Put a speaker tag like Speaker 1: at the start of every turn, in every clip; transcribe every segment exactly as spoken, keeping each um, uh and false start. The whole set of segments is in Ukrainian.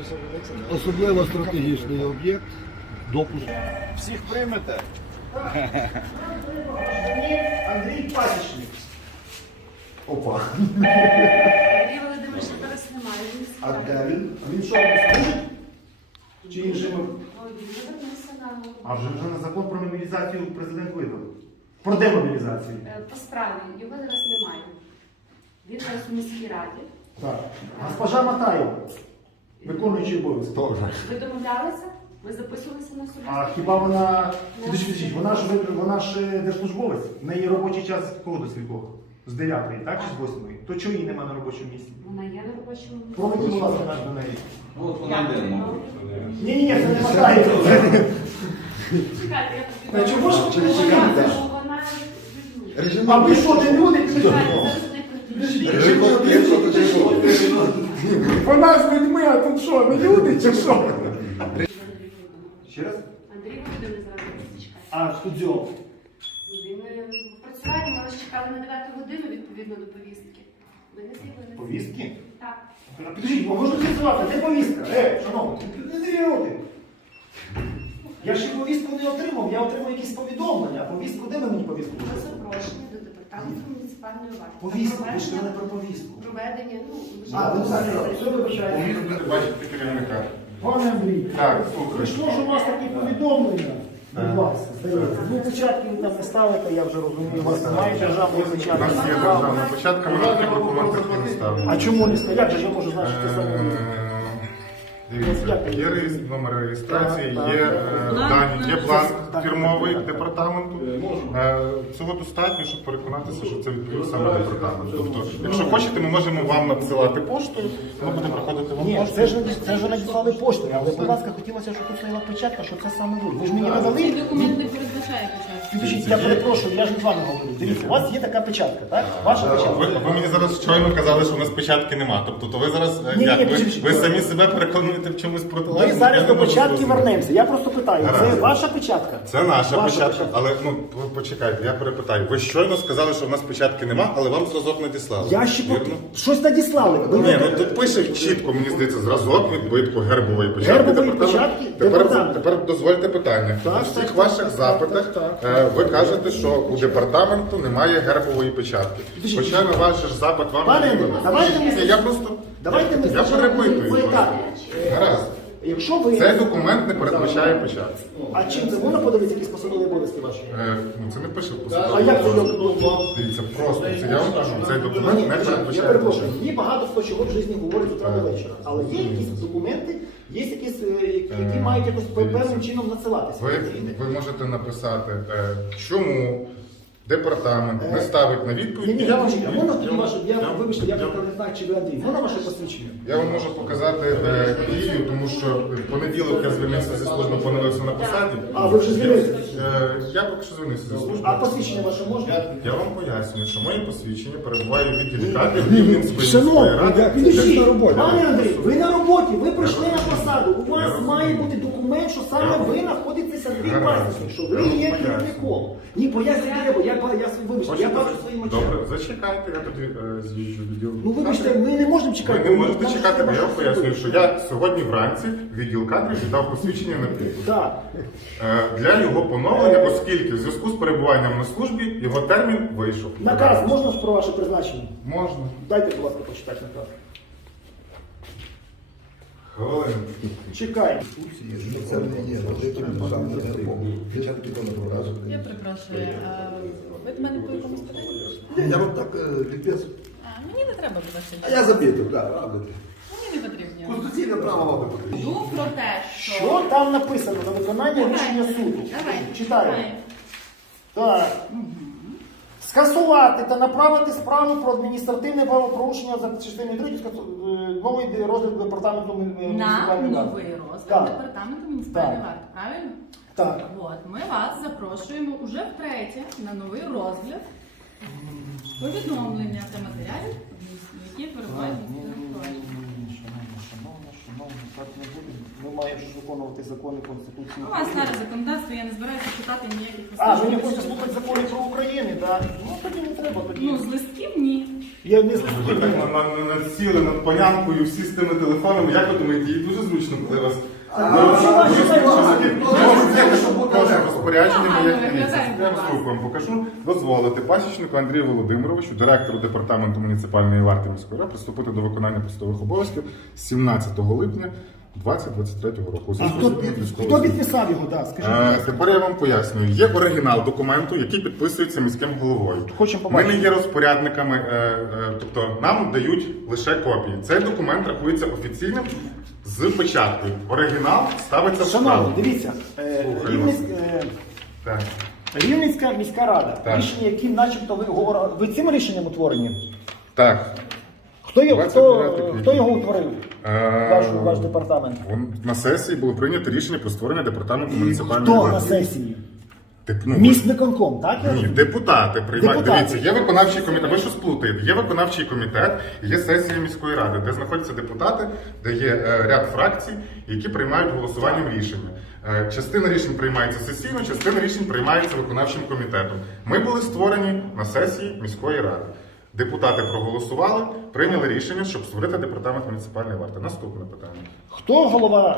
Speaker 1: Особливо стратегічний об'єкт. Допуск.
Speaker 2: Всіх приймете?
Speaker 3: Андрій Пасічник.
Speaker 2: Опа.
Speaker 4: Андрій Володимирович зараз немає. Він
Speaker 3: А де він? А він що, не служить? Чи іншим?
Speaker 4: Ой, він не вернувся на роботу.
Speaker 3: А вже вже на закон про мобілізацію президент видав. Про демобілізацію.
Speaker 4: Е, По справі його зараз немає. Він зараз у міській раді.
Speaker 3: Так. Госпожа Матаєва, виконуючий обов'язки.
Speaker 4: Ви домовлялися? Ви записувалися на суді?
Speaker 3: А хіба вона... Підождіть, підождіть, вона ж, ви- вона ж е, держслужбовець? В неї робочий час з кого до скількох? З дев'ятої, так? Чи з восьмої? То чого її нема на робочому місці?
Speaker 4: Вона є на робочому місці.
Speaker 3: Проведіть, будь ласка, наш до неї.
Speaker 5: Ну, от вона йде, мабуть.
Speaker 3: Ні-ні-ні, це не Матаєва.
Speaker 4: Чекайте, я
Speaker 3: Та
Speaker 4: тобі
Speaker 3: чого ж ви
Speaker 4: Вона-
Speaker 3: чекаєте?
Speaker 4: Вона відмінна.
Speaker 1: Режим
Speaker 3: А ви що, не люди?
Speaker 4: Чекайте, зараз не кричіть.
Speaker 3: Вона з людьми, а тут що, не люди чи що? Ще раз?
Speaker 4: Андрій Володимирович зараз чекає.
Speaker 3: А, студіо.
Speaker 4: Він е, в працюванні, ми вас чекали на дев'яту годину відповідно до повістки. Ви не з'явилися.
Speaker 3: Повістки?
Speaker 4: Так.
Speaker 3: А підождіть, бо можна працювати, де повістка? Е, шановні, не дивіться. Я ще повістку не отримав, я отримав якісь повідомлення. А повістку, де ви мені повістку?
Speaker 4: Ви запрошені до департаменту муніципальної варти.
Speaker 3: Повістку, ви ж
Speaker 4: Проведення-
Speaker 3: не про повістку.
Speaker 4: Проведення, ну, ви ж-
Speaker 3: А, ви взагалі, все вибачаєте.
Speaker 2: Бачите керівника.
Speaker 3: Пане Андрій,
Speaker 2: Так, слухаю.
Speaker 3: прийшло ж у вас такі повідомлення від вас, здається. Ви печатки там не ставите, я вже розумію, у вас немає державної
Speaker 2: У
Speaker 3: печатки.
Speaker 2: нас є державна початка, ми на таких документах не ставимо.
Speaker 3: А чому не стоять? Як же ж я можу знати, що це саме?
Speaker 2: Е, Дивіться, є реєс- номер реєстрації,
Speaker 3: Так,
Speaker 2: є
Speaker 3: так.
Speaker 2: е, дані, є план фірмовий департаменту. Е, Цього достатньо, щоб переконатися, що це відповідь саме департамент. Тобто, якщо хочете, ми можемо вам надсилати поштою, ми будемо приходити вам
Speaker 3: Ні,
Speaker 2: поштою.
Speaker 3: це ж це ж надіслали поштою, але будь ласка, хотілося, щоб тут стояла печатка, що це саме ви. Ви ж мені надали.
Speaker 6: Документ не передбачає початку.
Speaker 3: Підождіть, я перепрошую, я ж не з вами говорю. Дивіться, у вас є така печатка, так? Ваша
Speaker 2: Ви,
Speaker 3: печатка.
Speaker 2: ви мені зараз щойно казали, що у нас печатки нема. Тобто, то ви зараз е,
Speaker 3: Ні,
Speaker 2: як,
Speaker 3: ні,
Speaker 2: ви,
Speaker 3: підождіть.
Speaker 2: ви самі себе переконуєте в чомусь
Speaker 3: Ми
Speaker 2: протилежному?
Speaker 3: зараз
Speaker 2: Я
Speaker 3: до
Speaker 2: не можу
Speaker 3: початки
Speaker 2: зрозуміти.
Speaker 3: вернемося. Я просто питаю, це
Speaker 2: Гаразд.
Speaker 3: ваша печатка?
Speaker 2: Це наша
Speaker 3: Ваша
Speaker 2: печатка,
Speaker 3: печатка.
Speaker 2: але ну ви почекайте, я перепитаю. Ви щойно сказали, що в нас печатки нема, але вам зразок надіслали.
Speaker 3: Я ще по-
Speaker 2: Вірно?
Speaker 3: щось надіслали. Ви
Speaker 2: Ні,
Speaker 3: не-
Speaker 2: ну тут пише чітко, мені здається, зразок відбитку гербової печатки.
Speaker 3: Гербової
Speaker 2: Департамент-
Speaker 3: печатки?
Speaker 2: Тепер,
Speaker 3: Департамент.
Speaker 2: тепер дозвольте питання.
Speaker 3: Так,
Speaker 2: У всіх
Speaker 3: так,
Speaker 2: ваших
Speaker 3: так,
Speaker 2: запитах
Speaker 3: так,
Speaker 2: е, ви кажете, що у департаменту немає гербової печатки.
Speaker 3: Підождіть.
Speaker 2: Хоча на ваш же запит вам
Speaker 3: Пане
Speaker 2: не
Speaker 3: Андрій,
Speaker 2: відомо.
Speaker 3: давайте ми-
Speaker 2: Ні, я просто
Speaker 3: Давайте ми
Speaker 2: я
Speaker 3: спочатку
Speaker 2: перепитую.
Speaker 3: по етапі.
Speaker 2: Гаразд.
Speaker 3: Якщо ви...
Speaker 2: Цей документ не передбачає печатки.
Speaker 3: А чим це можна подивитися якісь посадові обов'язки ваші?
Speaker 2: Е, ну, це не пише в
Speaker 3: А
Speaker 2: посадовій.
Speaker 3: як це його?
Speaker 2: Дивіться, просто це я вам кажу, цей документ не
Speaker 3: Я
Speaker 2: передбачає
Speaker 3: перепрошую,
Speaker 2: печатки.
Speaker 3: мені багато хто чого в житті говорить з утра до вечора. Але є якісь документи, є якісь, е, які мають якось певним чином надсилатися.
Speaker 2: Ви, ви можете написати, е, чому департамент не ставить на
Speaker 3: Ні,
Speaker 2: відповідь.
Speaker 3: ні, я вам чекаю. Можна тоді ваше, я,
Speaker 2: я-
Speaker 3: вибачте, я
Speaker 2: я-
Speaker 3: не знаю, чи ви Андрій. Можна ваше посвідчення?
Speaker 2: Я вам можу показати е, дію, тому що в понеділок я звільнився зі служби, поновився на посаді.
Speaker 3: А, ви вже звільнилися?
Speaker 2: Е, Я поки що звільнився зі служби.
Speaker 3: А посвідчення ваше можна?
Speaker 2: Я вам пояснюю, що моє посвідчення перебуває у відділі кадрів Рівненської
Speaker 3: Шановні,
Speaker 2: міської ради.
Speaker 3: підождіть,
Speaker 1: на роботі.
Speaker 3: пане Андрій, ви на роботі, ви прийшли на посаду. У вас
Speaker 2: розумію.
Speaker 3: має бути документ, що саме ви знаходитеся Андрій
Speaker 2: Гаразд.
Speaker 3: Пасічник, що
Speaker 2: Я
Speaker 3: ви
Speaker 2: вам
Speaker 3: є
Speaker 2: поясню.
Speaker 3: керівником. Ні, пояснити треба, я, я, вибачте, я бачу своїм очам.
Speaker 2: Добре, зачекайте, я тоді е, з'їжджу в відділ.
Speaker 3: Ну вибачте, ми не можемо чекати.
Speaker 2: Ви не можете
Speaker 3: Нам
Speaker 2: чекати, бо
Speaker 3: треба
Speaker 2: я вам
Speaker 3: щось
Speaker 2: пояснюю,
Speaker 3: робити.
Speaker 2: що я сьогодні вранці в відділ кадрів віддав посвідчення на підпис.
Speaker 3: Так.
Speaker 2: Е, Для його поновлення, оскільки в зв'язку з перебуванням на службі його термін вийшов.
Speaker 3: Наказ можна ж про ваше призначення?
Speaker 2: Можна.
Speaker 3: Дайте, будь ласка, почитати наказ.
Speaker 2: Хвилину.
Speaker 3: Чекаємо.
Speaker 1: Це не є, от яким саме гербом. Печатки то не показує.
Speaker 6: Я перепрошую, а ви до мене по якомусь питанню?
Speaker 1: Я вам так е, ліпець.
Speaker 6: А, мені не треба буде
Speaker 1: А я забитий, так, правда.
Speaker 6: Мені не потрібно.
Speaker 1: Конституційне право вам не потрібно.
Speaker 6: Йду про те, що...
Speaker 3: Що там написано на виконання рішення суду?
Speaker 6: Давай,
Speaker 3: Читаємо.
Speaker 6: давай.
Speaker 3: Так. Скасувати та направити справу про адміністративне правопорушення за частиною третьою скасу- е, новий розгляд департаменту мун-
Speaker 6: На
Speaker 3: муніципальної варти.
Speaker 6: новий розгляд
Speaker 3: Так.
Speaker 6: департаменту муніципальної
Speaker 3: Так.
Speaker 6: варти, правильно?
Speaker 3: Так.
Speaker 6: От, ми вас запрошуємо уже втретє на новий розгляд повідомлення та матеріалів, які перебувають в
Speaker 3: Ні, ні, ні,
Speaker 6: муніципальній
Speaker 3: ні, ні, шановні, шановні, шановні, так не буде. Ми маємо ж виконувати закони Конституції.
Speaker 6: У вас старе законодавство, я не збираюся читати ніяких
Speaker 3: А, ви не
Speaker 6: листів.
Speaker 3: хочете слухати закони про Україну, так? Ну тоді не треба, тоді.
Speaker 6: Ну, з листків ні.
Speaker 3: Я не
Speaker 2: Ви
Speaker 3: знаю.
Speaker 2: так на- на- на- надсіли над панянкою всі з тими телефонами. Як ви думаєте, їй дуже зручно, коли вас розпорядження
Speaker 6: Ага,
Speaker 2: моє
Speaker 6: ну,
Speaker 2: дивіться.
Speaker 6: виглядає
Speaker 2: Я
Speaker 6: класно.
Speaker 2: вам покажу. Дозволити пасічнику Андрію Володимировичу, директору департаменту муніципальної варти міської ради, приступити до виконання посадових обов'язків сімнадцятого липня двадцять двадцять третього року. У
Speaker 3: А
Speaker 2: зв'язку
Speaker 3: хто,
Speaker 2: з військовим
Speaker 3: хто
Speaker 2: станом.
Speaker 3: підписав його, так, скажіть. будь
Speaker 2: Е,
Speaker 3: ласка.
Speaker 2: Тепер я вам пояснюю. Є оригінал документу, який підписується міським головою.
Speaker 3: Хочемо
Speaker 2: Ми
Speaker 3: побачити.
Speaker 2: не є розпорядниками, е, е, тобто нам дають лише копії. Цей документ рахується офіційним з печаткою. Оригінал ставиться в справу.
Speaker 3: Шановні, дивіться, е,
Speaker 2: Слухаю
Speaker 3: Рівненськ- е,
Speaker 2: Так.
Speaker 3: Рівненська міська рада,
Speaker 2: Так.
Speaker 3: рішення, які начебто ви говорили, ви цим рішенням утворені?
Speaker 2: Так.
Speaker 3: Хто його,
Speaker 2: двадцять
Speaker 3: хто,
Speaker 2: дев'яте квітня.
Speaker 3: хто його утворив?
Speaker 2: Е,
Speaker 3: Ваш, ваш департамент.
Speaker 2: вон- На сесії було прийнято рішення про створення департаменту муніципальної
Speaker 3: Хто на
Speaker 2: варти.
Speaker 3: сесії?
Speaker 2: Тип- ну,
Speaker 3: Міськвиконком, так? я
Speaker 2: Ні,
Speaker 3: розумію?
Speaker 2: депутати приймають.
Speaker 3: Депутати.
Speaker 2: Дивіться, є виконавчий комітет. Ви що сплутаєте? Є виконавчий комітет, є сесія міської ради, де знаходяться депутати, де є е, ряд фракцій, які приймають голосуванням рішення. Е, частина рішень приймається сесійно, частина рішень приймається виконавчим комітетом. Ми були створені на сесії міської ради. Депутати проголосували, прийняли рішення, щоб створити департамент муніципальної варти. Наступне питання.
Speaker 3: Хто голова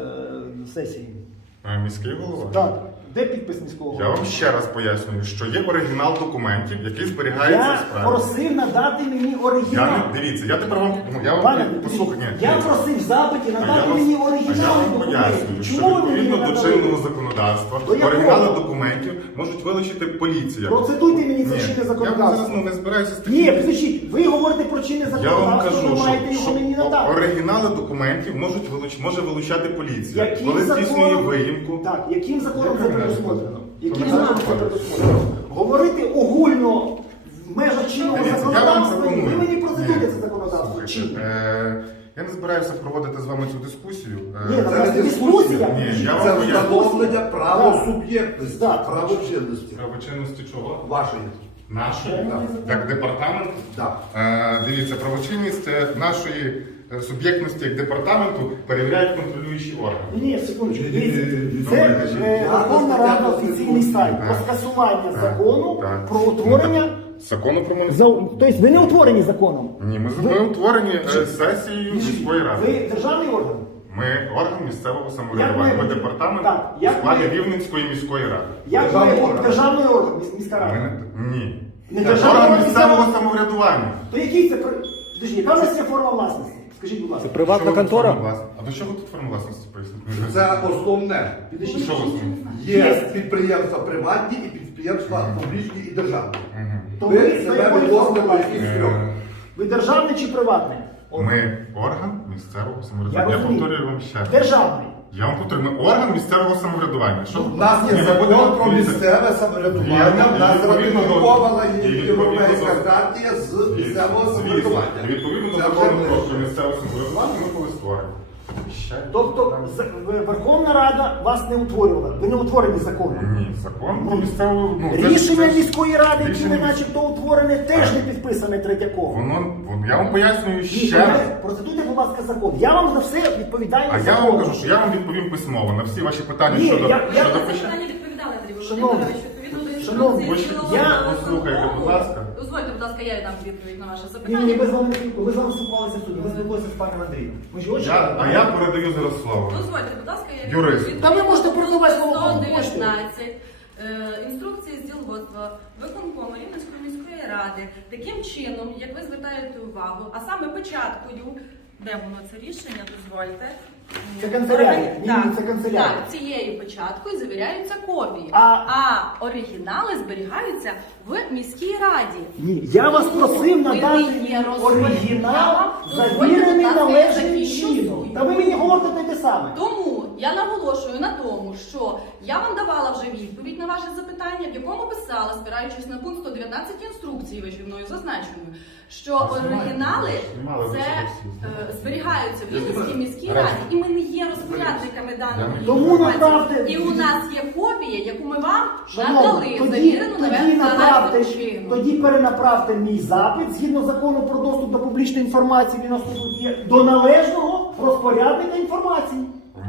Speaker 3: е, сесії?
Speaker 2: Е, Міський голова.
Speaker 3: Так. Де підпис міського
Speaker 2: Я
Speaker 3: голови?
Speaker 2: вам ще раз пояснюю, що є оригінал документів, який зберігається в
Speaker 3: Я
Speaker 2: справі.
Speaker 3: просив надати мені
Speaker 2: Я
Speaker 3: оригінал.
Speaker 2: не дивіться, я тепер вам ну, я
Speaker 3: Пане,
Speaker 2: вам послухай. Ні,
Speaker 3: я
Speaker 2: дивіться.
Speaker 3: просив в запиті
Speaker 2: А я
Speaker 3: надати
Speaker 2: вам-
Speaker 3: мені
Speaker 2: а я
Speaker 3: оригінал
Speaker 2: вам пояснюю,
Speaker 3: документів.
Speaker 2: що
Speaker 3: Чому ви мені
Speaker 2: відповідно
Speaker 3: не
Speaker 2: до
Speaker 3: надали?
Speaker 2: чинного законодавства
Speaker 3: До якого?
Speaker 2: оригінали документів можуть вилучити поліція.
Speaker 3: Процитуйте мені це
Speaker 2: Ні,
Speaker 3: чинне
Speaker 2: я вам
Speaker 3: законодавство.
Speaker 2: зараз ну, не збираюся з таким.
Speaker 3: Ні, підключіть, ви говорите про чинне
Speaker 2: Я вам
Speaker 3: законодавство,
Speaker 2: кажу,
Speaker 3: ви
Speaker 2: що,
Speaker 3: маєте його мені
Speaker 2: що
Speaker 3: надати.
Speaker 2: оригінали документів можуть вилуч, може вилучати поліція.
Speaker 3: Яким
Speaker 2: Коли
Speaker 3: законом-
Speaker 2: здійснює виїмку.
Speaker 3: Так, яким законом це
Speaker 2: Яким
Speaker 3: предусмотрено? Яким
Speaker 2: Кримінальним
Speaker 3: законом це
Speaker 2: кодексом.
Speaker 3: предусмотрено? Говорити огульно в межах чинного
Speaker 2: Дивіться, я вам
Speaker 3: законодавства,
Speaker 2: пропоную.
Speaker 3: ви мені процитуєте
Speaker 2: Ні.
Speaker 3: це законодавство.
Speaker 2: Слухайте,
Speaker 3: Чинне.
Speaker 2: е, Я не збираюся проводити з вами цю дискусію. Е,
Speaker 3: Ні,
Speaker 2: це-
Speaker 3: це
Speaker 1: не
Speaker 3: дискусія.
Speaker 2: Ні, я вам
Speaker 1: Це
Speaker 2: поясню.
Speaker 1: встановлення
Speaker 3: Так.
Speaker 1: правосуб'єктності,
Speaker 3: Так.
Speaker 1: правочинності.
Speaker 2: Правочинності чого?
Speaker 1: Вашої.
Speaker 2: Нашої?
Speaker 3: Так.
Speaker 2: Так, департамент?
Speaker 1: Так.
Speaker 2: Е, дивіться, правочинність е, нашої е, суб'єктності як департаменту перевіряють контролюючі органи.
Speaker 3: Ні, секундочку,
Speaker 1: Ні, ні, ні,
Speaker 3: дивіться.
Speaker 1: ні,
Speaker 3: Це
Speaker 2: добре, кажіть.
Speaker 3: е, Верховна Рада офіційний сайт
Speaker 2: Так.
Speaker 3: про скасування
Speaker 2: Так.
Speaker 3: закону
Speaker 2: Так.
Speaker 3: про утворення.
Speaker 2: Закону про муніципальну.
Speaker 3: За- Тобто ви не утворені законом.
Speaker 2: Ні, ми, ми утворені е, сесією міської ради.
Speaker 3: Ви державний орган.
Speaker 2: Ми орган місцевого
Speaker 3: Як
Speaker 2: самоврядування.
Speaker 3: має
Speaker 2: Ми
Speaker 3: бути?
Speaker 2: департамент
Speaker 3: Так,
Speaker 2: у
Speaker 3: як
Speaker 2: складі
Speaker 3: має-
Speaker 2: Рівненської міської ради.
Speaker 3: Як
Speaker 1: Державний
Speaker 3: має бути
Speaker 1: орган.
Speaker 3: державний орган, міс- міська
Speaker 2: Ми
Speaker 3: рада?
Speaker 2: не- Ні.
Speaker 3: Не
Speaker 2: Це
Speaker 3: державний
Speaker 2: орган
Speaker 3: орган
Speaker 2: місцевого
Speaker 3: місцевого-
Speaker 2: самоврядування.
Speaker 3: То який це при- Подожди, яка в нас є форма власності? Скажіть, будь ласка.
Speaker 2: Що ви тут форма власності? А до чого тут форма власності пояснити?
Speaker 1: Це основне.
Speaker 2: Що ви знаєте?
Speaker 1: Є підприємства приватні і підприємства публічні і державні.
Speaker 2: Мгм.
Speaker 3: То
Speaker 1: Ви
Speaker 3: ви
Speaker 1: себе
Speaker 3: за якою
Speaker 1: відносите
Speaker 3: формою
Speaker 1: до
Speaker 3: власності?
Speaker 1: якихось трьох.
Speaker 2: Е,
Speaker 3: Ви державний чи приватний?
Speaker 2: Ми орган місцевого
Speaker 3: Я
Speaker 2: самоврядування. Я
Speaker 3: розумію.
Speaker 2: повторюю вам ще раз.
Speaker 3: Державний.
Speaker 2: Я вам повторюю, ми орган місцевого самоврядування. Що
Speaker 1: У нас
Speaker 2: Ні,
Speaker 1: є
Speaker 2: ми
Speaker 1: закон
Speaker 2: будемо-
Speaker 1: про
Speaker 2: дивіться,
Speaker 1: місцеве самоврядування,
Speaker 2: Вірно,
Speaker 1: в нас
Speaker 2: і відповідно до-
Speaker 1: ратифікована
Speaker 2: і
Speaker 1: є
Speaker 2: відповідно
Speaker 1: Європейська
Speaker 2: до-
Speaker 1: хартія з
Speaker 2: Звісно,
Speaker 1: місцевого
Speaker 2: звісно.
Speaker 1: самоврядування.
Speaker 2: І Відповідно до
Speaker 1: Це
Speaker 2: закону
Speaker 1: вже
Speaker 2: про
Speaker 1: ближче.
Speaker 2: місцеве самоврядування ми були створені. Ще
Speaker 3: Тобто з- в- Верховна Рада вас не утворювала. Ви не утворені законом.
Speaker 2: ні, закон про місцеву ну, це-
Speaker 3: Рішення
Speaker 2: це ж-
Speaker 3: міської ради, яке
Speaker 2: рішення
Speaker 3: ви начебто утворене, теж не підписане Третьяковим.
Speaker 2: Воно, воно- я вам пояснюю
Speaker 3: Ні,
Speaker 2: ще раз.
Speaker 3: ви процитуйте, будь ласка, закон. Я вам за все відповідаю
Speaker 2: А я
Speaker 3: законом.
Speaker 2: вам кажу, що я вам відповім письмово на всі ваші питання
Speaker 3: Ні,
Speaker 2: щодо,
Speaker 3: я- я-
Speaker 2: щодо
Speaker 4: На
Speaker 2: пища-
Speaker 4: питання відповідали, Андрій
Speaker 3: Шановний,
Speaker 4: Володимирович, відповідно до
Speaker 3: шановний,
Speaker 4: інструкції
Speaker 2: ви-
Speaker 4: цілого
Speaker 3: я-
Speaker 4: закону.
Speaker 2: Послухайте, будь ласка.
Speaker 4: Дозвольте, будь ласка, я дам відповідь на ваше
Speaker 3: Ні, ні,
Speaker 4: запитання.
Speaker 3: ми з вами не спілкувалися, ми з вами спілкувалися в суді, ми спілкувалися з паном Андрієм. Ми ж очі.
Speaker 2: Я, а я передаю зараз слово.
Speaker 4: Дозвольте, будь ласка, я
Speaker 2: Юрист.
Speaker 4: відповім.
Speaker 3: Та ви можете продавати слово
Speaker 4: сто
Speaker 3: кому хочете.
Speaker 4: дев'ятнадцять е, інструкції з ділгоспа виконкому Рівненської міської ради таким чином, як ви звертаєте увагу, а саме печаткою, де воно це рішення, дозвольте.
Speaker 3: Це канцелярія. Ні,
Speaker 4: Так,
Speaker 3: ні, це канцелярія.
Speaker 4: Так, цією печаткою завіряються копії,
Speaker 3: А-
Speaker 4: а оригінали зберігаються в міській раді.
Speaker 3: Ні, я вас просив
Speaker 4: Ви
Speaker 3: надати
Speaker 4: не є
Speaker 3: оригінал,
Speaker 4: розпорядження.
Speaker 3: завірений
Speaker 4: Дозвольте, будь ласка, я
Speaker 3: належним
Speaker 4: закінчу
Speaker 3: чином.
Speaker 4: свою
Speaker 3: Та ви мені говорите не те саме.
Speaker 4: Тому я наголошую на тому, що я вам давала вже відповідь на ваше запитання, в якому писала, спираючись на пункт сто дев'ятнадцять інструкції, вищою мною що оригінали
Speaker 2: знімали
Speaker 4: це
Speaker 2: ви
Speaker 4: е, зберігаються в Рівненській міській раді, і ми не є розпорядниками даної
Speaker 3: Тому
Speaker 4: інформації.
Speaker 3: направте-
Speaker 4: І у нас є копія, яку ми вам
Speaker 3: Шановні,
Speaker 4: надали,
Speaker 3: тоді,
Speaker 4: завірену
Speaker 3: тоді, направте,
Speaker 4: належним чином.
Speaker 3: тоді перенаправте мій запит згідно закону про доступ до публічної інформації, він у нас тут є, до належного розпорядника інформації.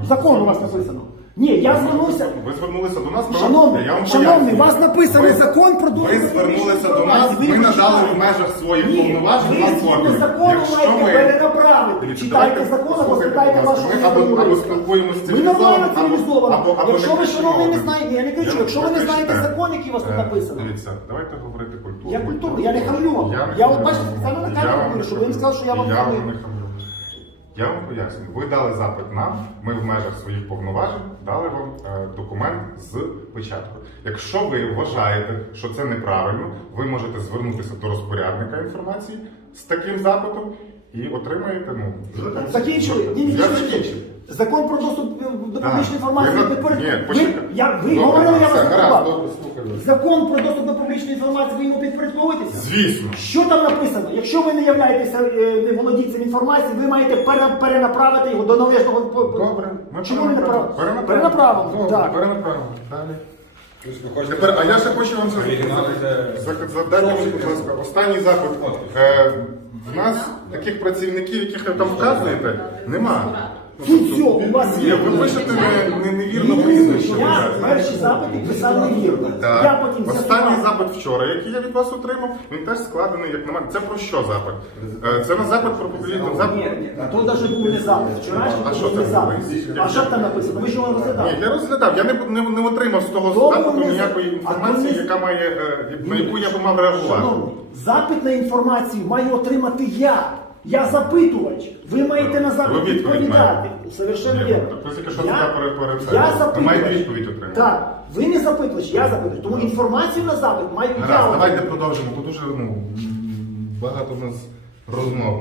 Speaker 3: Закон у вас написано. Ні, я звернувся.
Speaker 2: Ви звернулися до нас,
Speaker 3: Шановний,
Speaker 2: я вам
Speaker 3: шановний,
Speaker 2: пояснюю.
Speaker 3: у вас написано
Speaker 2: Ви-
Speaker 3: закон про доступ
Speaker 2: Ви
Speaker 3: до
Speaker 2: звернулися до
Speaker 3: інформації.
Speaker 2: нас,
Speaker 3: Ви
Speaker 2: ми
Speaker 3: його
Speaker 2: надали
Speaker 3: читаєте.
Speaker 2: в межах своїх
Speaker 3: Ні,
Speaker 2: повноважень
Speaker 3: ви
Speaker 2: вам
Speaker 3: згідно
Speaker 2: копію.
Speaker 3: закону
Speaker 2: Якщо
Speaker 3: маєте
Speaker 2: ви-
Speaker 3: перенаправити.
Speaker 2: Дивіться,
Speaker 3: Читайте
Speaker 2: давайте
Speaker 3: закон, або
Speaker 2: послухайте,
Speaker 3: спитайте
Speaker 2: будь ласка.
Speaker 3: вашого
Speaker 2: Ми або- або
Speaker 3: юриста.
Speaker 2: спілкуємося
Speaker 3: Ми
Speaker 2: цивілізовано,
Speaker 3: нормально
Speaker 2: або-
Speaker 3: цивілізовано.
Speaker 2: або- або
Speaker 3: Якщо
Speaker 2: не
Speaker 3: ви, шановний, не
Speaker 2: кричимо.
Speaker 3: знаєте, я не кричу,
Speaker 2: Я-
Speaker 3: якщо ви не
Speaker 2: ви
Speaker 3: знаєте
Speaker 2: кричите.
Speaker 3: закон, який у вас тут
Speaker 2: Е,
Speaker 3: написано.
Speaker 2: Дивіться, давайте говорити культуру.
Speaker 3: Я культуру, я не хамлю вам.
Speaker 2: не
Speaker 3: Я от
Speaker 2: хамлю.
Speaker 3: бачите, спеціально на камеру
Speaker 2: Я вам
Speaker 3: говорю, щоб ви не
Speaker 2: хамлю.
Speaker 3: сказали, що я вам
Speaker 2: Я
Speaker 3: хамлю.
Speaker 2: вам не хамлю. Я вам поясню. Ви дали запит нам, ми в межах своїх повноважень дали вам е, документ з печаткою. Якщо ви вважаєте, що це неправильно, ви можете звернутися до розпорядника інформації з таким запитом і отримаєте, ну...
Speaker 3: Закінчили? Ні, ні,
Speaker 2: Я
Speaker 3: ні, ні.
Speaker 2: закінчив.
Speaker 3: Закон про доступ до
Speaker 2: Так.
Speaker 3: публічної інформації.
Speaker 2: Ви-
Speaker 3: не перед-
Speaker 2: Ні,
Speaker 3: ви,
Speaker 2: почекайте.
Speaker 3: я, ви
Speaker 2: Добре,
Speaker 3: говорили, я
Speaker 2: все,
Speaker 3: вас
Speaker 2: гаразд,
Speaker 3: слухав.
Speaker 2: добре, слухаю.
Speaker 3: Закон про доступ до публічної інформації, ви йому підпорядковуєтеся?
Speaker 2: Звісно.
Speaker 3: Що там написано? Якщо ви не являєтеся е, не володійцем інформації, ви маєте пере- перенаправити його до належного...
Speaker 2: Добре. Ми
Speaker 3: Чому не
Speaker 2: перенаправимо.
Speaker 3: направили? Перенаправимо.
Speaker 2: Добре,
Speaker 3: Так.
Speaker 2: перенаправимо. Далі. Тепер, а я ще хочу вам задати, задати, мені, будь ласка, останній запит. Е, в нас таких працівників, яких ви там вказуєте, нема.
Speaker 3: Тут все, у вас
Speaker 2: Ні,
Speaker 3: є.
Speaker 2: ви пишете не, не, невірно прізвище.
Speaker 3: Я перші запити писав невірно. Я
Speaker 2: Так.
Speaker 3: потім
Speaker 2: Останній
Speaker 3: з'ясував.
Speaker 2: запит вчора, який я від вас отримав, він теж складений, як на мене. Це про що запит? Е, Це на запит про публічний запит.
Speaker 3: Ні, ні, а то навіть був не запит. Вчорашній
Speaker 2: А
Speaker 3: то
Speaker 2: що
Speaker 3: був не
Speaker 2: це
Speaker 3: запит.
Speaker 2: було?
Speaker 3: А що там написано? Ви що вам розглядали?
Speaker 2: Ні, я розглядав, я не, не, не отримав з того
Speaker 3: Тому
Speaker 2: запиту
Speaker 3: не-
Speaker 2: ніякої
Speaker 3: а то
Speaker 2: інформації,
Speaker 3: не-
Speaker 2: яка має, е, на яку я би мав реагувати.
Speaker 3: Шановний, запит на інформацію маю отримати я. Я запитувач. Ви маєте на
Speaker 2: Ви
Speaker 3: запит
Speaker 2: відповідь
Speaker 3: відповідати.
Speaker 2: маєте.
Speaker 3: Совершенно
Speaker 2: Ні,
Speaker 3: вірно.
Speaker 2: так ви тільки що
Speaker 3: Я-
Speaker 2: це перед- перед цим.
Speaker 3: Я
Speaker 2: Ви
Speaker 3: запитувач.
Speaker 2: маєте відповідь отримати.
Speaker 3: Так. Ви не запитувач, я запитувач. Тому інформацію на запит маю я.
Speaker 2: Гаразд, давайте
Speaker 3: отримати.
Speaker 2: продовжимо. Тут дуже ну, багато в нас розмов.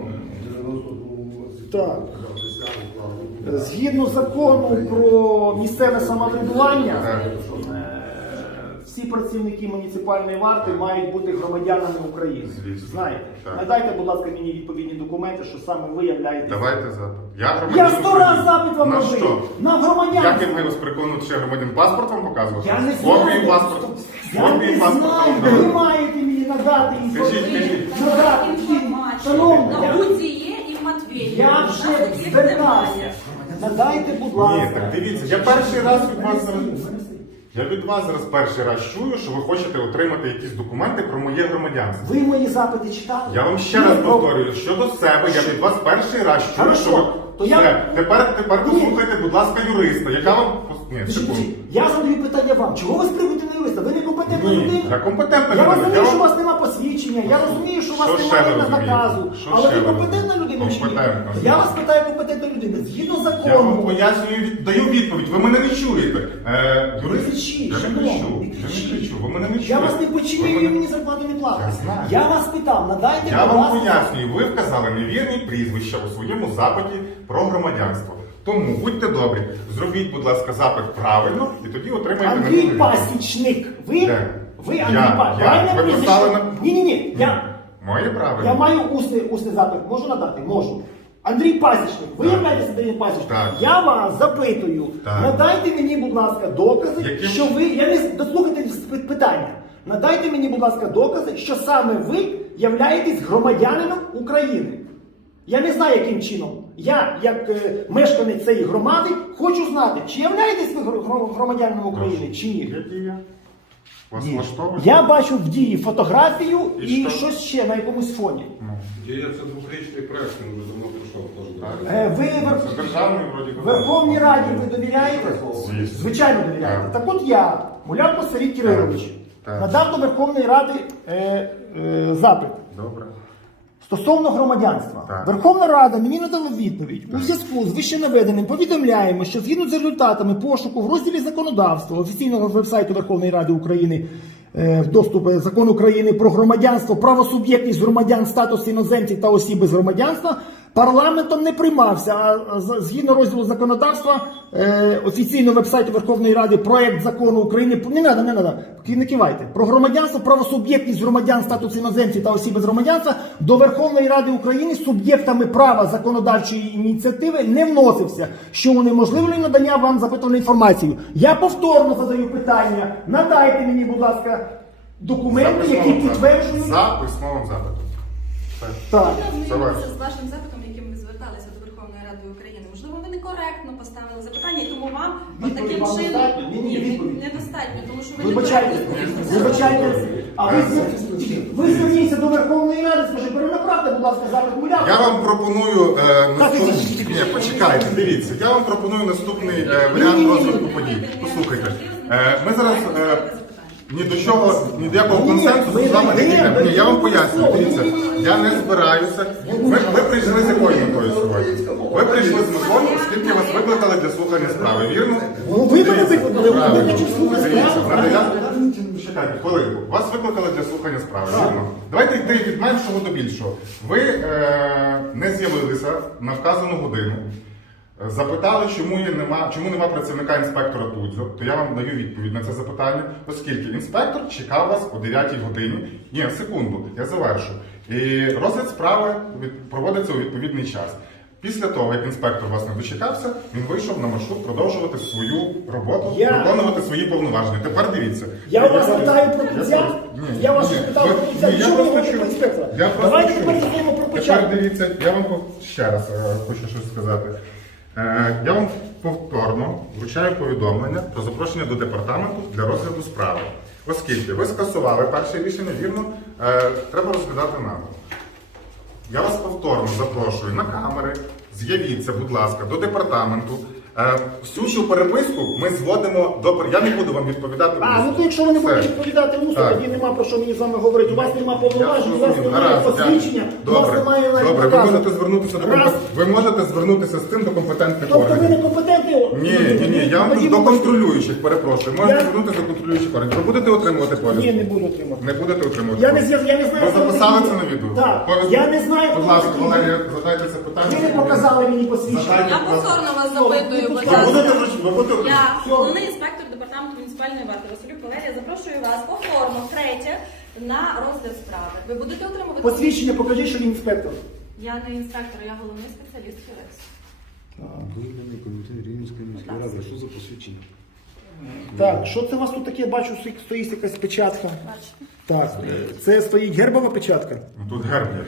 Speaker 3: Так. Згідно закону про місцеве самоврядування,
Speaker 2: Так.
Speaker 3: е, всі працівники муніципальної варти мають бути громадянами України.
Speaker 2: Звісно.
Speaker 3: Знаєте?
Speaker 2: Так.
Speaker 3: Надайте, будь ласка, мені відповідні документи, що саме ви являєтесь.
Speaker 2: Давайте запит. Я громадянин.
Speaker 3: Я сто раз
Speaker 2: України.
Speaker 3: запит вам
Speaker 2: На
Speaker 3: робив.
Speaker 2: що?
Speaker 3: На
Speaker 2: Як
Speaker 3: громадянство.
Speaker 2: я вас переконувати, що я громадян паспорт вам показувати?
Speaker 3: Я не
Speaker 2: Копію
Speaker 3: знаю.
Speaker 2: паспорту.
Speaker 3: Я
Speaker 2: Копію
Speaker 3: не
Speaker 2: паспорту
Speaker 3: знаю.
Speaker 2: вам
Speaker 3: Ви
Speaker 2: дам.
Speaker 3: маєте мені надати
Speaker 2: Кажіть,
Speaker 3: інформацію.
Speaker 2: кажіть.
Speaker 3: Надати. Шановні,
Speaker 4: На
Speaker 3: я-
Speaker 4: Будіє і в Матвєєві.
Speaker 3: я
Speaker 4: У нас
Speaker 3: вже
Speaker 4: таких
Speaker 3: звертався.
Speaker 4: немає.
Speaker 3: Надайте, будь
Speaker 2: Ні,
Speaker 3: ласка.
Speaker 2: так дивіться, я перший раз від вас зараз. Я від вас зараз перший раз чую, що ви хочете отримати якісь документи про моє громадянство.
Speaker 3: Ви мої запити читали?
Speaker 2: Я вам ще раз
Speaker 3: Ну,
Speaker 2: повторюю, щодо себе, я від вас перший раз чую,
Speaker 3: Хорошо.
Speaker 2: що ви...
Speaker 3: То я-
Speaker 2: Все, тепер, тепер
Speaker 3: Ні.
Speaker 2: послухайте, будь ласка, юриста, яка вам... Ні,
Speaker 3: Скажіть,
Speaker 2: секунду.
Speaker 3: скажіть, я задаю питання вам. Чого ви спрямуєте на юриста? Ви не компетентна
Speaker 2: Ні,
Speaker 3: людина?
Speaker 2: я компетентна
Speaker 3: Я
Speaker 2: людина.
Speaker 3: розумію,
Speaker 2: Я
Speaker 3: що у
Speaker 2: вам-
Speaker 3: вас нема посвідчення, я розумію, що у вас
Speaker 2: Що ще
Speaker 3: немає
Speaker 2: ви
Speaker 3: на
Speaker 2: розумієте?
Speaker 3: наказу.
Speaker 2: Що
Speaker 3: Але
Speaker 2: ще
Speaker 3: ви
Speaker 2: ви
Speaker 3: компетентна людина чи ні?
Speaker 2: Компетентна.
Speaker 3: Я вас питаю, компетентна людина. Згідно
Speaker 2: Я вам
Speaker 3: закону.
Speaker 2: пояснюю, від- даю відповідь, ви мене не чуєте. Е,
Speaker 3: Ви
Speaker 2: юрист,
Speaker 3: кричіть,
Speaker 2: я не
Speaker 3: шановний,
Speaker 2: кричу,
Speaker 3: не
Speaker 2: я не
Speaker 3: кричіть.
Speaker 2: кричу, ви мене не чуєте.
Speaker 3: Я вас не
Speaker 2: Ви
Speaker 3: починю,
Speaker 2: мене-
Speaker 3: і мені зарплату не платите.
Speaker 2: Я знаю.
Speaker 3: Я вас питав, надайте,
Speaker 2: Я
Speaker 3: будь
Speaker 2: вам
Speaker 3: ласка,
Speaker 2: пояснюю, ви вказали невірні прізвища у своєму запиті про громадянство. Тому будьте добрі, зробіть, будь ласка, запит правильно і тоді отримаєте
Speaker 3: Андрій
Speaker 2: на нього
Speaker 3: Пасічник. Ви?
Speaker 2: Де?
Speaker 3: Ви
Speaker 2: Я,
Speaker 3: Андрій Пасічник.
Speaker 2: я.
Speaker 3: Правильне
Speaker 2: Ви
Speaker 3: прізвище?
Speaker 2: писали на-
Speaker 3: Ні, ні, ні. Я,
Speaker 2: Моє правильно.
Speaker 3: я маю усний, усний запит. Можу надати? Можу. Андрій Пасічник. Ви
Speaker 2: Так.
Speaker 3: являєтеся Андрієм Пасічником?
Speaker 2: Так.
Speaker 3: Я вас запитую.
Speaker 2: Так.
Speaker 3: Надайте мені, будь ласка, докази,
Speaker 2: Яким-
Speaker 3: що ви. Я не дослухайте питання. Надайте мені, будь ласка, докази, що саме ви являєтесь громадянином України. Я не знаю, яким чином. Я, як е, мешканець цієї громади, хочу знати, чи являєтесь ви гро- гро- громадянином України, чи ні.
Speaker 2: Є дія. Вас
Speaker 3: Ні.
Speaker 2: влаштовує?
Speaker 3: Я бачу в дії фотографію
Speaker 2: І
Speaker 3: і,
Speaker 2: що?
Speaker 3: щось ще на якомусь фоні.
Speaker 2: Ну,
Speaker 5: Дія це двохрічний проект, він вже давно пройшов. теж.
Speaker 3: Е, ви
Speaker 2: Це
Speaker 3: Вер-
Speaker 2: державний, вроді би.
Speaker 3: Верховній Раді ви довіряєте?
Speaker 2: Звісно.
Speaker 3: Звичайно довіряєте.
Speaker 2: Так.
Speaker 3: Так от я, Мулянко Сергій Кирилович,
Speaker 2: Так.
Speaker 3: надав до Верховної Ради е, е, запит.
Speaker 2: Добре.
Speaker 3: Стосовно громадянства,
Speaker 2: Так.
Speaker 3: Верховна Рада мені надала відповідь. У зв'язку з вищенаведеним повідомляємо, що згідно з результатами пошуку в розділі законодавства офіційного вебсайту Верховної Ради України е, в доступ е, Закон України про громадянство, правосуб'єктність громадян, статус іноземців та осіб без громадянства парламентом не приймався. А з- згідно розділу законодавства е, офіційного вебсайту Верховної Ради проект закону України не треба, не треба, не кивайте. Про громадянство, правосуб'єктність громадян, статус іноземців та осіб без громадянства до Верховної Ради України суб'єктами права законодавчої ініціативи не вносився, що унеможливлює надання вам запитаної інформації. Я повторно задаю питання. Надайте мені, будь ласка, документи, які
Speaker 2: Записмовим
Speaker 3: підтверджують.
Speaker 2: запитом. Записмовим запитом. Все.
Speaker 3: Так.
Speaker 4: Ми
Speaker 2: Давай.
Speaker 4: ознайомилися з вашим запитом, яким ви зверталися до Верховної Ради України. Можливо, ви некоректно поставили запитання, і тому вам от
Speaker 3: Відповідь
Speaker 4: таким
Speaker 3: вам
Speaker 4: чином
Speaker 3: достатньо? Ні, ні,
Speaker 4: ні,
Speaker 3: відповідь.
Speaker 4: недостатньо, тому що ви
Speaker 3: Вибачайте,
Speaker 4: некоректно
Speaker 3: вибачайте. А ви, звер- ви зверніться до Верховної Ради, скажіть, перенаправте, будь ласка, запит Муляка.
Speaker 2: Я вам пропоную е, наступ...
Speaker 3: Так,
Speaker 2: Ні, почекайте, дивіться. Я вам пропоную наступний е, варіант розвитку подій. Послухайте, е, ми зараз е, ні до чого, ні до якого консенсусу з вами не дійдемо. Ні, я вам поясню. Дивіться, я не збираюся. Ви, ви прийшли з якою метою сьогодні? Ви прийшли з метою, оскільки вас викликали для слухання справи. Вірно?
Speaker 3: Ну, ви мене викликали, ви
Speaker 2: Правильно.
Speaker 3: хочете слухати
Speaker 2: Дивіться,
Speaker 3: справу.
Speaker 2: надаю- Чекайте, хвилинку. Вас викликали для слухання справи. Вірно? Давайте йти від меншого до більшого. Ви е, не з'явилися на вказану годину. Запитали, чому є нема, чому нема працівника інспектора Тудзо, то я вам даю відповідь на це запитання, оскільки інспектор чекав вас о дев'ятій годині. Ні, секунду, я завершу. І розгляд справи від- проводиться у відповідний час. Після того, як інспектор вас не дочекався, він вийшов на маршрут продовжувати свою роботу,
Speaker 3: Я-
Speaker 2: виконувати свої повноваження. Тепер дивіться.
Speaker 3: Я вас питаю про
Speaker 2: Я
Speaker 3: пенсіон.
Speaker 2: просто- ні,
Speaker 3: Я вас
Speaker 2: ні,
Speaker 3: питав
Speaker 2: ви-
Speaker 3: про пенсіон.
Speaker 2: ні, я
Speaker 3: Чому ви
Speaker 2: просто
Speaker 3: говорите
Speaker 2: чую.
Speaker 3: про інспектора?
Speaker 2: Я просто
Speaker 3: Давайте
Speaker 2: чую.
Speaker 3: тепер згадаємо про
Speaker 2: Тепер
Speaker 3: початок.
Speaker 2: дивіться, я вам пов- ще раз е, хочу щось сказати. Е, я вам повторно вручаю повідомлення про запрошення до департаменту для розгляду справи. Оскільки ви скасували перше рішення, вірно, е, треба розглядати нам. Я вас повторно запрошую на камери. З'явіться, будь ласка, до департаменту. Е, всю цю переписку ми зводимо до. Я не буду вам відповідати.
Speaker 3: А,
Speaker 2: усно.
Speaker 3: ну то якщо ви не будете
Speaker 2: Все.
Speaker 3: відповідати усно,
Speaker 2: Так.
Speaker 3: тоді нема про що мені з вами говорити. У вас нема повноважень, у
Speaker 2: Я
Speaker 3: вас
Speaker 2: зрозумів.
Speaker 3: немає
Speaker 2: Гаразд,
Speaker 3: посвідчення, у вас
Speaker 2: Добре,
Speaker 3: немає навіть
Speaker 2: добре. Ви
Speaker 3: наказу.
Speaker 2: можете звернутися до
Speaker 3: Раз.
Speaker 2: компет- ви можете звернутися з цим до компетентних
Speaker 3: Тобто ви
Speaker 2: органів.
Speaker 3: не компетентний?
Speaker 2: Ні, ні, ні, я вам
Speaker 3: Тоді
Speaker 2: до
Speaker 3: ви-
Speaker 2: контролюючих, перепрошую. Можете
Speaker 3: Я-
Speaker 2: звернутися до контролюючих органів. Ви будете отримувати
Speaker 3: Ні,
Speaker 2: повістку?
Speaker 3: не буду отримати.
Speaker 2: Не будете отримувати.
Speaker 3: Я не,
Speaker 2: повістку?
Speaker 3: з'яв- я не знаю,
Speaker 2: Ви
Speaker 3: хто
Speaker 2: записали
Speaker 3: такі
Speaker 2: це
Speaker 3: люди.
Speaker 2: на відео?
Speaker 3: Так.
Speaker 2: Повістку?
Speaker 3: Я не знаю,
Speaker 2: Будь
Speaker 3: хто
Speaker 2: ласка,
Speaker 3: такі
Speaker 2: Валерія, задайте це питання.
Speaker 3: Ви не показали мені посвідчення.
Speaker 2: Задайте,
Speaker 4: Я
Speaker 2: будь ласка.
Speaker 4: повторно вас запитую, будь
Speaker 2: Ви будете
Speaker 4: ласка.
Speaker 2: вручити? Ви будете
Speaker 4: Я,
Speaker 2: вручити?
Speaker 4: головний інспектор департаменту муніципальної варти Василюк Валерія, запрошую вас повторно, втретє, на розгляд справи. Ви будете отримувати
Speaker 3: Посвідчення, покажи, що він інспектор.
Speaker 4: Я не інспектор, я головний спеціаліст ХІРЕКС.
Speaker 1: Вигляданий комітет Рівненської міської ради. Що за посвідчення?
Speaker 3: Так, що це у вас тут таке? Бачу, стоїть якась печатка.
Speaker 4: Бачите?
Speaker 3: Так, це стоїть гербова печатка.
Speaker 2: Ну, тут герб є.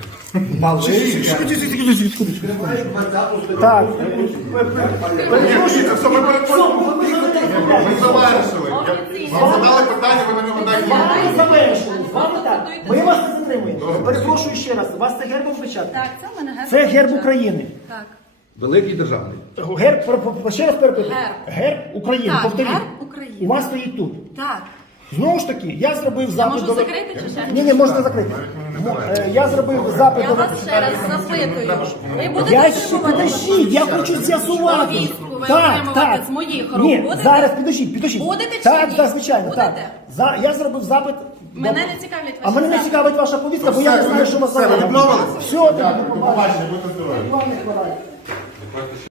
Speaker 3: Так,
Speaker 2: Ні, дивіться, все, ми переходимо. Ми завершили. Я- Вам задали питання, ви на нього дайте
Speaker 3: Вам не
Speaker 2: відповідь.
Speaker 3: завершили. З вами так. Ми вас не затримуємо. Перепрошую ще раз. У вас це гербова печатка?
Speaker 4: Так, це в мене герб.
Speaker 3: Це герб України.
Speaker 4: Так.
Speaker 1: Великий державний.
Speaker 3: Герб, пер- пер- ще раз перепитую.
Speaker 4: Герб.
Speaker 3: Герб України.
Speaker 4: Так,
Speaker 3: Повторіть.
Speaker 4: герб України.
Speaker 3: У вас стоїть тут.
Speaker 4: Так.
Speaker 3: Знову ж таки, я зробив
Speaker 4: Я
Speaker 3: запит
Speaker 4: можу
Speaker 3: до...
Speaker 4: закрити чи ще?
Speaker 3: Ні, ні, можна закрити. Е, Я зробив запит
Speaker 4: Я
Speaker 3: до...
Speaker 4: вас ще раз запитую. Ви
Speaker 3: Я
Speaker 4: будете
Speaker 3: ще
Speaker 4: отримувати
Speaker 3: підождіть, я хочу з'ясувати.
Speaker 4: повістку ви отримувати з моїх рук
Speaker 3: Ні,
Speaker 4: будете?
Speaker 3: зараз підождіть, підождіть.
Speaker 4: Будете чи
Speaker 3: так,
Speaker 4: ні?
Speaker 3: так, звичайно, так.
Speaker 4: Будете?
Speaker 3: За, я зробив запит.
Speaker 4: Мене
Speaker 3: до-
Speaker 4: не цікавлять
Speaker 3: А
Speaker 4: ваші
Speaker 3: мене не
Speaker 4: запити.
Speaker 3: цікавить ваша повістка, бо
Speaker 2: Ну,
Speaker 3: я
Speaker 2: все,
Speaker 3: не знаю, що у вас
Speaker 2: все, ви
Speaker 3: за-
Speaker 2: відмовилися?
Speaker 3: Все,
Speaker 2: Дякую, до побачення, будьте здорові.
Speaker 3: Вам не хворайте.